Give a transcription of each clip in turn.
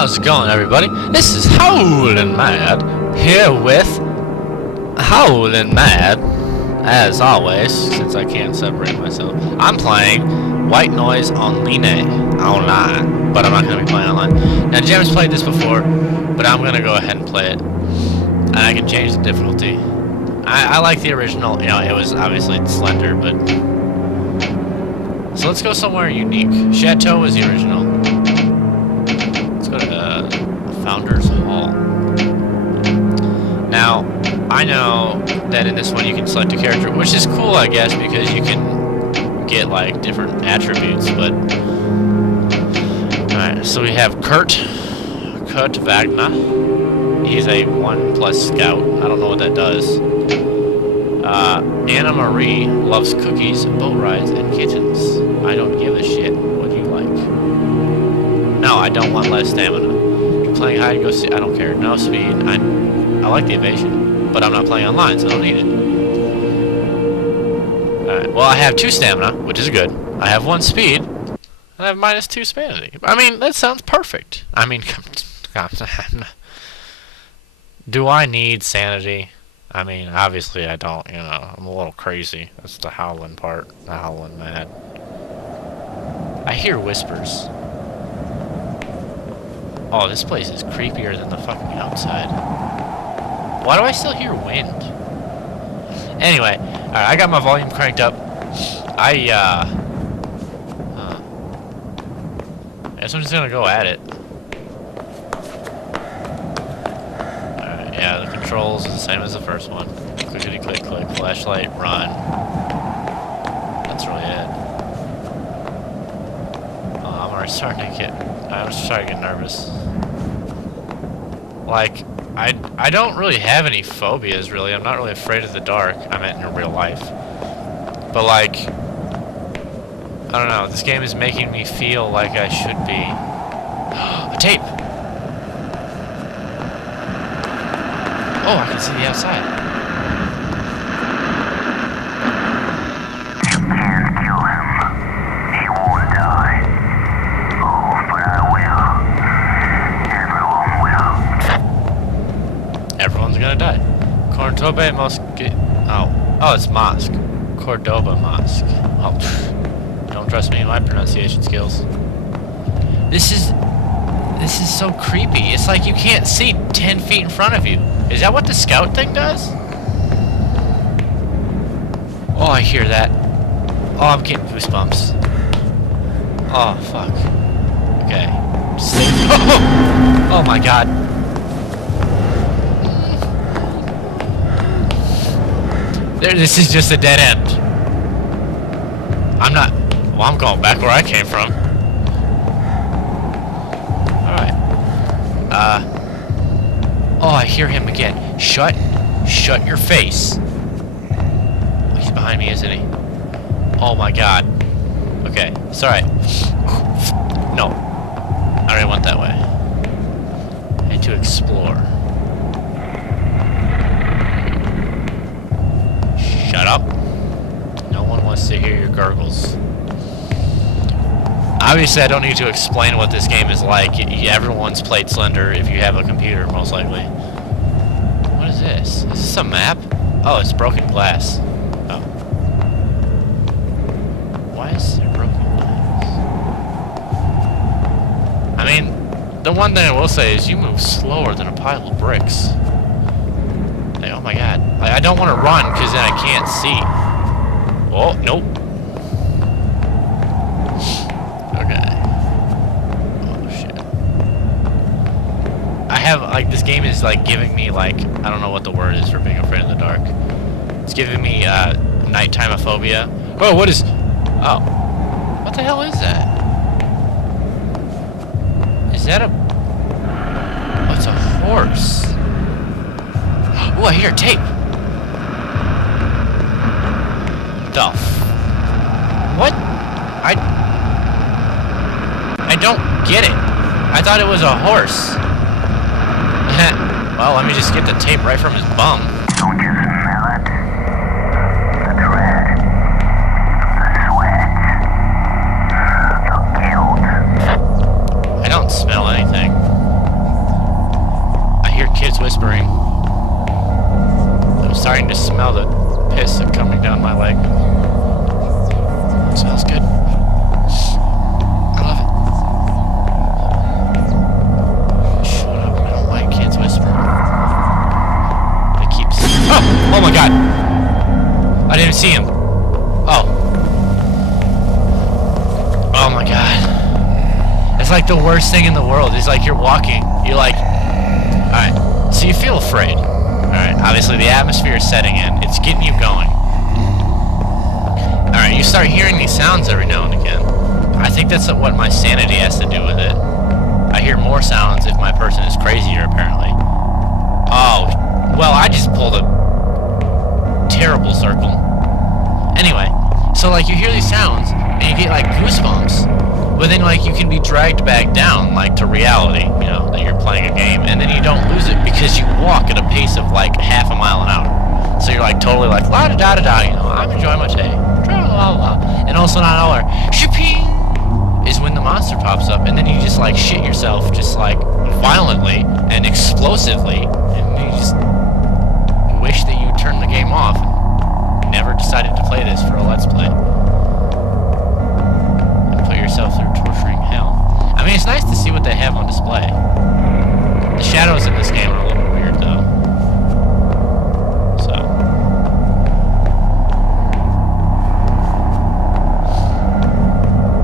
How's it going, everybody? This is Howlin' Mad, here with Howlin' Mad, as always, since I can't separate myself. I'm playing White Noise on online, but I'm not going to be playing online. Now, Jim's played this before, but I'm going to go ahead and play it, and I can change the difficulty. I like the original, you know, it was obviously slender, but... So let's go somewhere unique. Chateau was the original. Let's go to Founders Hall. Now, I know that in this one you can select a character, which is cool, I guess, because you can get, like, different attributes, but... Alright, so we have Kurt Wagner. He's a 1+ scout. I don't know what that does. Anna Marie loves cookies, boat rides, and kittens. I don't give a shit. What do you like? No, I don't want less stamina. You're playing hide and go seek. I don't care. No speed. I like the evasion, but I'm not playing online, so I don't need it. Alright, well, I have 2 stamina, which is good. I have 1 speed, and I have -2 sanity. I mean, that sounds perfect. I mean, do I need sanity? I mean, obviously I don't, you know, I'm a little crazy. That's the howling part, the howling mad. I hear whispers. Oh, this place is creepier than the fucking outside. Why do I still hear wind? Anyway, alright, I got my volume cranked up. I guess I'm just gonna go at it. Yeah, the controls are the same as the first one. Clickety click click, flashlight, run. That's really it. Oh, I'm already starting to get nervous. Like, I don't really have any phobias, really. I'm not really afraid of the dark. I meant in real life. But like, I don't know, this game is making me feel like I should be. A tape! Oh, I can see the outside. You can't kill him. He won't die. Oh, but I will. Everyone will. Everyone's gonna die. Cordoba Mosque. Oh, it's Mosque. Cordoba Mosque. Oh, don't trust me in my pronunciation skills. This is so creepy. It's like you can't see 10 feet in front of you. Is that what the scout thing does? Oh, I hear that. Oh, I'm getting goosebumps. Oh, fuck. Okay. Oh my god. This is just a dead end. I'm going back where I came from. Alright. Oh, I hear him again. Shut your face. Oh, he's behind me, isn't he? Oh my god. Okay, it's alright. No. I already went that way. I need to explore. Shut up. No one wants to hear your gurgles. Obviously, I don't need to explain what this game is like. Everyone's played Slender if you have a computer, most likely. What is this? Is this a map? Oh, it's broken glass. Oh. Why is there broken glass? I mean, the one thing I will say is you move slower than a pile of bricks. Like, oh my god. Like, I don't want to run, because then I can't see. Oh, nope. Like, this game is, like, giving me, like, I don't know what the word is for being afraid of the dark. It's giving me, nighttime-ophobia. Oh, what is... Oh. What the hell is that? Is that a... Oh, it's a horse. Oh, I hear tape. The What? I don't get it. I thought it was a horse. Well, let me just get the tape right from his bum. Don't you smell it? The dread. The sweat. The guilt. I don't smell anything. It's like the worst thing in the world. It's like you're walking. You're like, alright, so you feel afraid. Alright, obviously the atmosphere is setting in. It's getting you going. Alright, you start hearing these sounds every now and again. I think that's what my sanity has to do with it. I hear more sounds if my person is crazier, apparently. Oh, well, I just pulled a terrible circle. Anyway, so like you hear these sounds, and you get like goosebumps. But then, like, you can be dragged back down, like, to reality, you know, that you're playing a game, and then you don't lose it because you walk at a pace of, like, half a mile an hour. So you're, like, totally, like, la-da-da-da-da, you know, I'm enjoying my day, tra-la-la-la, and also not all shaping is when the monster pops up, and then you just, like, shit yourself, just, like, violently and explosively, and you just wish that you turned the game off and never decided to play this for a Let's Play. Yourself through torturing hell. I mean, it's nice to see what they have on display. The shadows in this game are a little weird, though. So.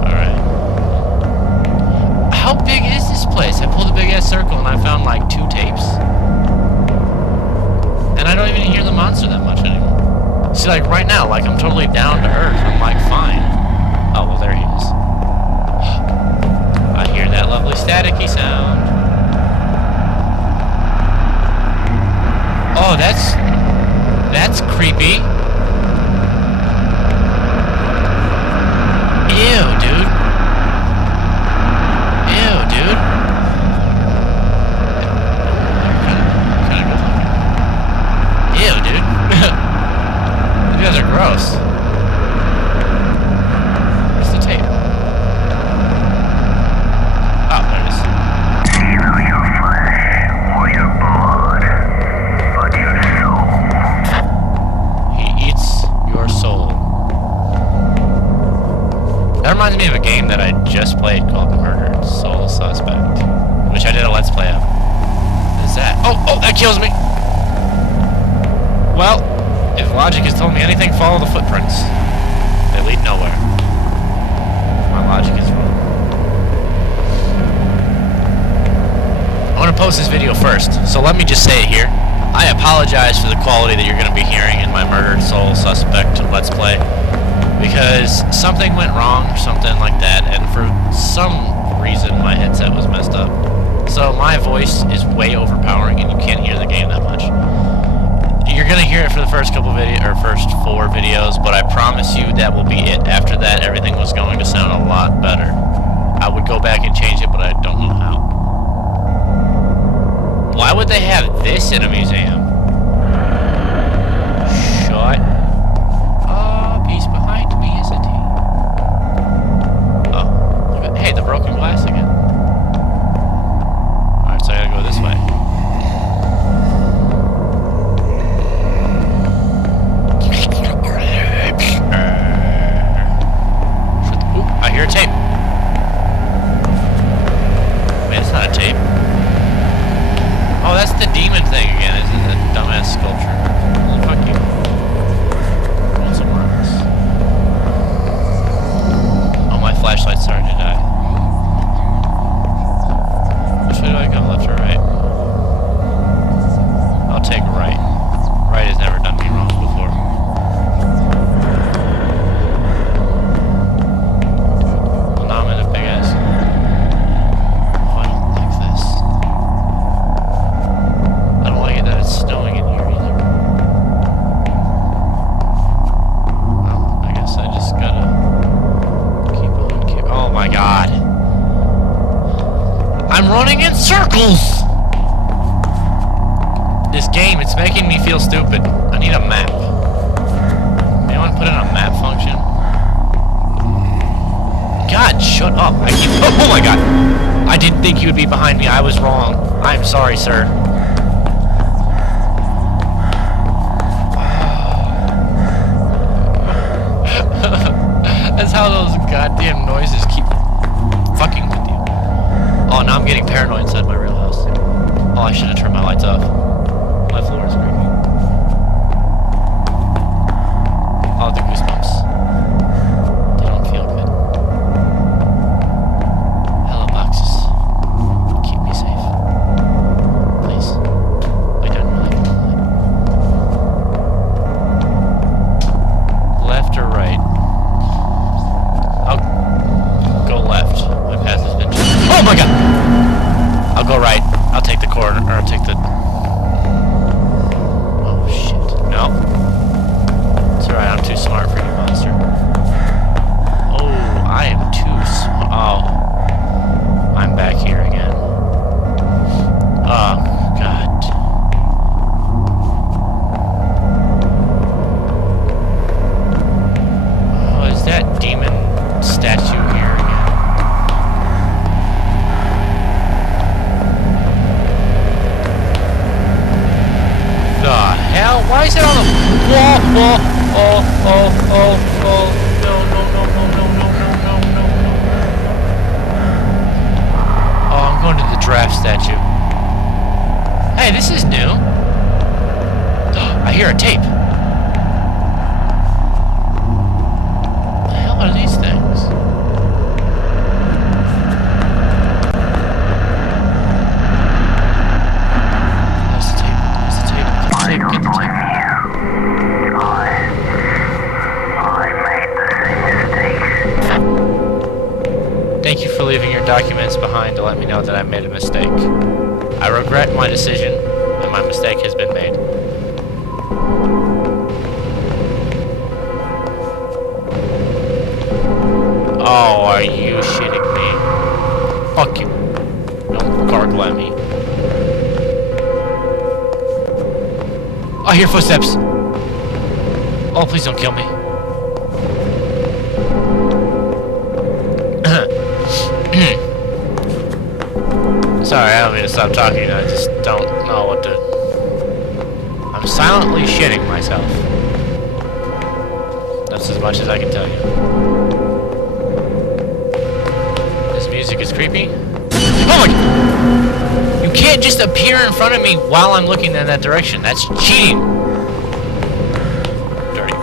Alright. How big is this place? I pulled a big-ass circle and I found, like, 2 tapes. And I don't even hear the monster that much anymore. See, like, right now, like, I'm totally down to earth. I'm, like, fine. Oh, well, there he is. I hear that lovely staticky sound. Oh, that's creepy. Ew, dude. Ew, dude. Kinda good looking. Ew, dude. You guys are gross. Where's the tape? Oh, there it is. Either your flesh or your blood, but your soul. He eats your soul. That reminds me of a game that I just played called Murdered Soul Suspect, which I did a Let's Play of. What is that? Oh, that kills me! Well, if logic has told me anything, follow the footprints. They lead nowhere. My logic is wrong. I want to post this video first, so let me just say it here. I apologize for the quality that you're going to be hearing in my Murdered Soul Suspect Let's Play, because something went wrong or something like that, and for some reason my headset was messed up. So my voice is way overpowering and you can't hear the game that much. You're going to hear it for the first couple first 4 videos, but I promise you that will be it. After that, everything was going to sound a lot better. I would go back and change it, but I don't know how. Why would they have this in a museum? Shut. Peace behind me, isn't he? Oh, look at, hey, the broken glass again. Alright, so I gotta go this way. Ooh, I hear a tape. Wait, it's not a tape. Oh, that's the demon thing again, isn't it? The dumbass sculpture. Well, fuck you. Going somewhere else. Oh, my flashlight's starting to die. Which way do I go? Left or right? I'll take right. Right has never done me wrong before. Well, now I'm in a big ass. Oh, I don't like this. I don't like it that it's snowing in here either. Well, I guess I just gotta keep on. Oh my god. I'm running in circles! This game, it's making me feel stupid. I need a map. Anyone put in a map function? God, shut up. I keep. Oh my god. I didn't think you would be behind me. I was wrong. I'm sorry, sir. That's how those goddamn noises keep fucking with you. Oh, now I'm getting paranoid inside my real house. Oh, I should have turned my lights off. My floor is creaky. Oh, the goosebumps. They don't feel good. Hello, box. I'll go right. I'll take the corner, or I'll take the... Oh, shit. No. It's alright, I'm too smart for you, monster. Oh, I am too smart. Oh. I'm back here again. Oh, God. Oh, is that demon statue here again? Hell, why is it on the wall? Oh, no, no. Oh, I'm going to the draft statue. Hey, this is new. I hear a tape. What the hell are these things? Thank you for leaving your documents behind to let me know that I made a mistake. I regret my decision, and my mistake has been made. Oh, are you shitting me? Fuck you. Don't gargle at me. I hear footsteps. Oh, please don't kill me. Sorry, I don't mean to stop talking. I just don't know what to... I'm silently shitting myself. That's as much as I can tell you. This music is creepy. Oh my... You can't just appear in front of me while I'm looking in that direction. That's cheating. Dirty.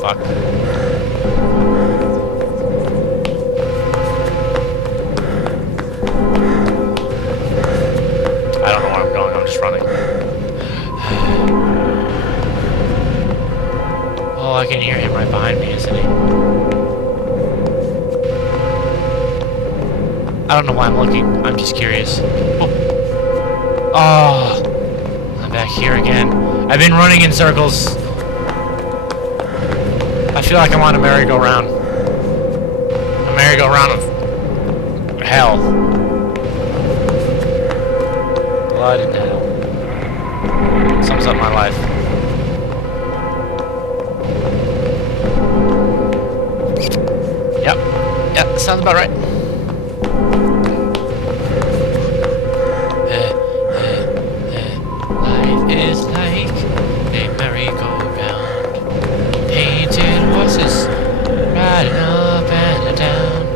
Fuck. I don't know where I'm going, I'm just running. Oh, I can hear him right behind me, isn't he? I don't know why I'm looking, I'm just curious. Oh, I'm back here again. I've been running in circles. I feel like I'm on a merry-go-round. A merry-go-round of hell. Blood and hell. Sums up my life. Yep. Yep, sounds about right. Life is like a merry-go-round. Painted horses riding up and down.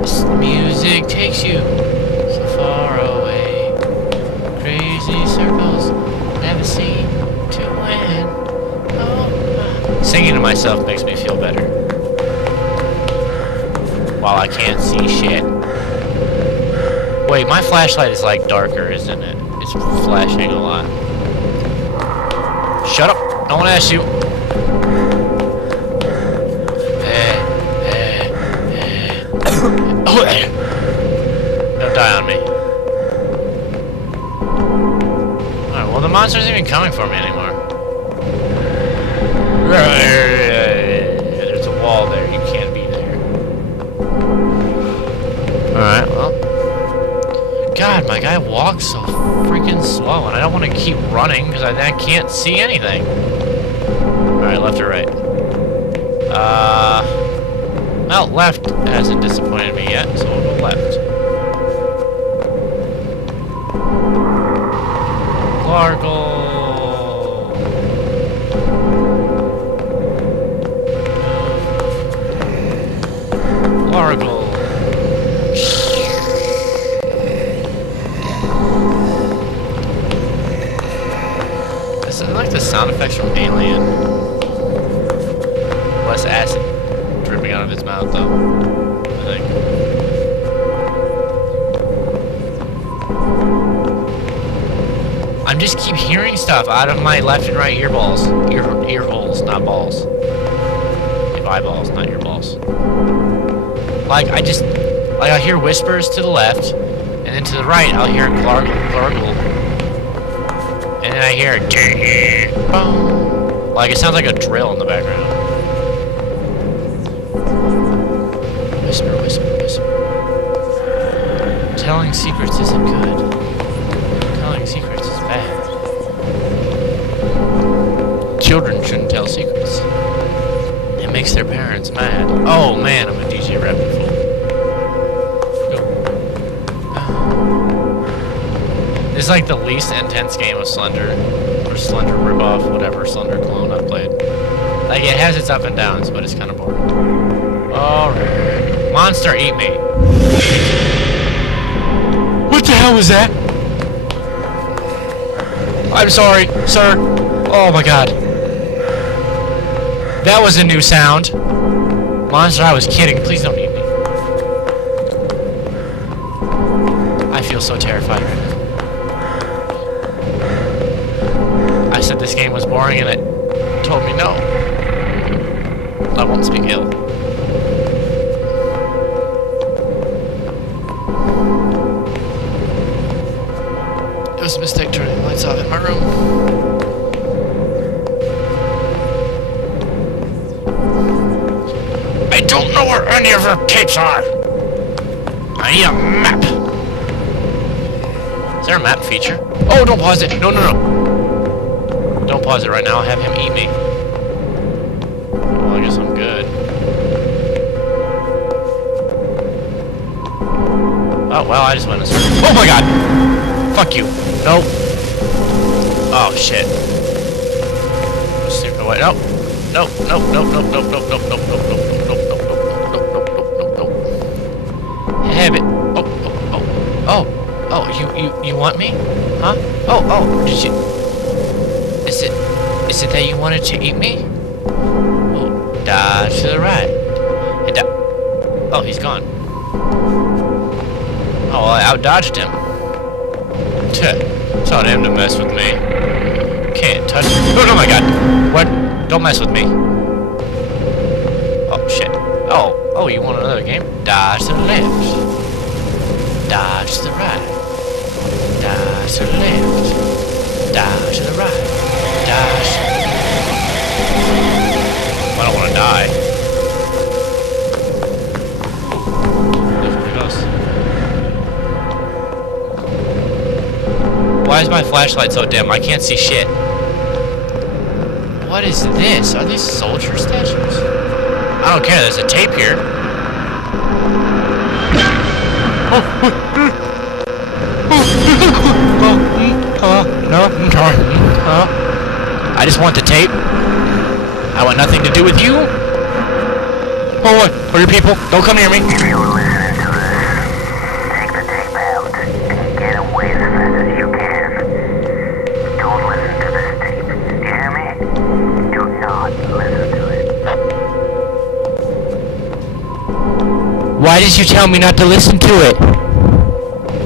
This music takes you so far away. Crazy circles never seem to end. Oh, singing to myself makes me feel better. While I can't see shit. Wait, my flashlight is like darker, isn't it? It's flashing a lot. Shut up! No one asked you. Don't die on me. Alright, well the monster isn't even coming for me anymore. There's a wall there, you can't be there. Alright, well. God, my guy walks so freaking slow, and I don't want to keep running because I can't see anything. Alright, left or right? Well, left hasn't disappointed me yet, so we'll go left. Largle. Largle. I like the sound effects from Alien. Less acid dripping out of his mouth, though. I think. I'm just keep hearing stuff out of my left and right ear balls. Ear holes, not balls. You have eyeballs, not ear balls. Like I hear whispers to the left, And then to the right, I'll hear gargle. And then I hear boom. Like it sounds like a drill in the background. Whisper, whisper, whisper. Telling secrets isn't good. Telling secrets is bad. Children shouldn't tell secrets. It makes their parents mad. Oh man, I'm a DJ Rabbit Fool. It's like the least intense game of Slender, or Slender ripoff, whatever, Slender clone I've played. Like, it has its up and downs, but it's kind of boring. Alright. Monster, eat me. What the hell was that? I'm sorry, sir. Oh my god. That was a new sound. Monster, I was kidding. Please don't eat me. I feel so terrified right now. I said this game was boring and it told me no. I won't speak ill. It was a mistake turning the lights off in my room. I don't know where any of her tapes are. I need a map. Is there a map feature? Oh, don't pause it. No, no, no. Don't pause it right now. I'll have him eat me. Well, I guess I'm good. Oh, well, I just went in a circle. Oh my god! Fuck you. Nope. Oh, shit. Stupid way. Nope. Nope, nope, nope, nope, nope, nope, nope, nope, nope, nope, nope, nope, nope, nope, nope, nope. Have it. Oh, oh, oh. Oh, you want me? Huh? Oh, did you... Is it that you wanted to eat me? Oh, dodge to the right. And oh, he's gone. Oh, well, I out-dodged him. Taught him to mess with me. Can't touch me. Oh my god. What? Don't mess with me. Oh, shit. Oh, you want another game? Dodge to the left. Dodge to the right. Dodge to the left. Dodge to the right. Dodge. I don't want to die. There's one else. Why is my flashlight so dim? I can't see shit. What is this? Are these soldier statues? I don't care. There's a tape here. No. I just want the tape. I want nothing to do with you. Oh, what? Are you people? Don't come near me. If you're listening to this, take the tape out and get away as fast as you can. Don't listen to this tape. You hear me? Do not listen to it. Why did you tell me not to listen to it?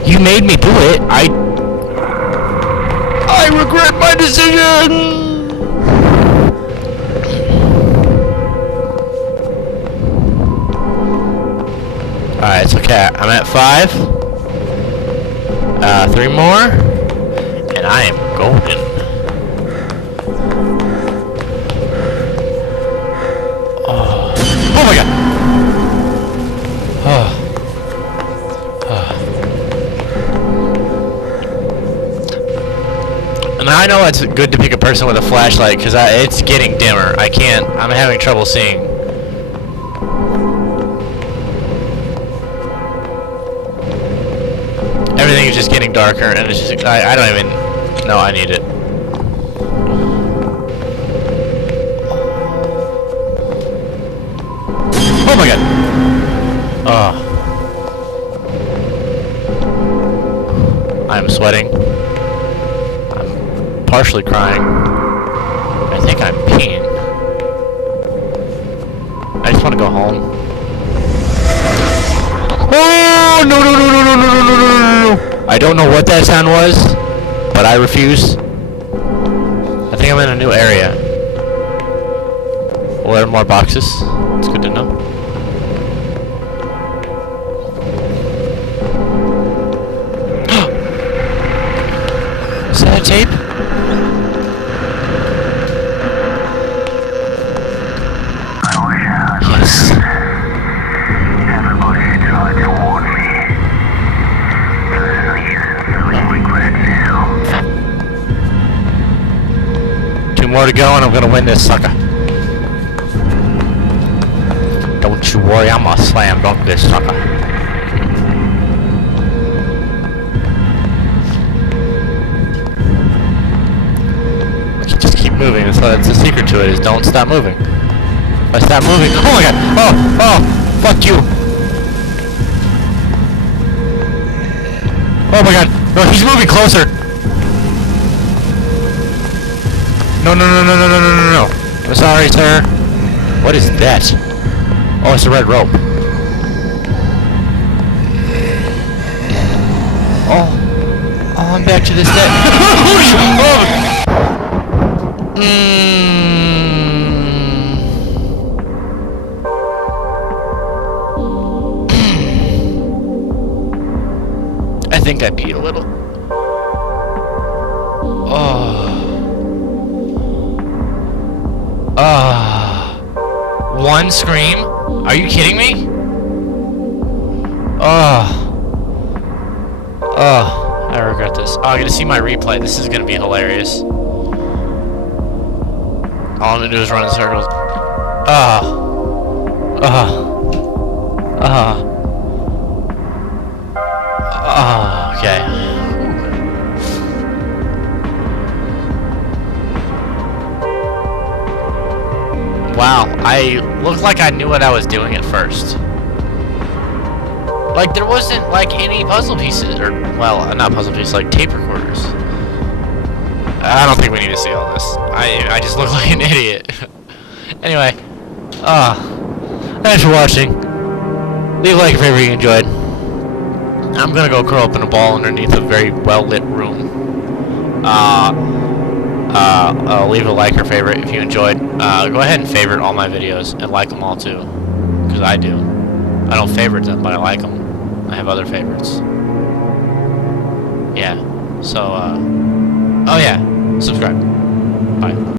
You made me do it. I regret my decision. Alright, it's okay. I'm at 5. 3 more. And I am golden. Oh my god! And I know it's good to pick a person with a flashlight because it's getting dimmer. I'm having trouble seeing. Everything is just getting darker, and it's just, I don't even know I need it. Oh my god! I'm sweating. I'm partially crying. I think I'm peeing. I just want to go home. Oh, no. I don't know what that sound was, but I refuse. I think I'm in a new area. Well, there are more boxes. It's good to know. tape? I wish I had Yes. everybody tried to warn me. There's no use in feeling regret now. 2 more to go and I'm gonna win this sucker. Don't you worry, I'm gonna slam dunk this sucker. Just keep moving. So that's the secret to it, is don't stop moving. If I stop moving, oh my god! Oh, fuck you! Oh my god! No, he's moving closer! No. I'm sorry, sir. What is that? Oh, it's a red rope. Oh, I'm back to this dead. I think I peed a little. One scream? Are you kidding me? I regret this. Oh, I'm gonna see my replay. This is gonna be hilarious. All I'm gonna do is run in circles. Okay. Wow, I looked like I knew what I was doing at first. Like, there wasn't, like, any puzzle pieces, or, well, not puzzle pieces, like tape recorders. I don't think we need to see all this. I just look like an idiot. Anyway, thanks for watching. Leave a like if ever you enjoyed. I'm gonna go curl up in a ball underneath a very well-lit room. Leave a like or favorite if you enjoyed. Go ahead and favorite all my videos and like them all too, because I do. I don't favorite them, but I like them. I have other favorites. Yeah. So, oh yeah, subscribe. Bye.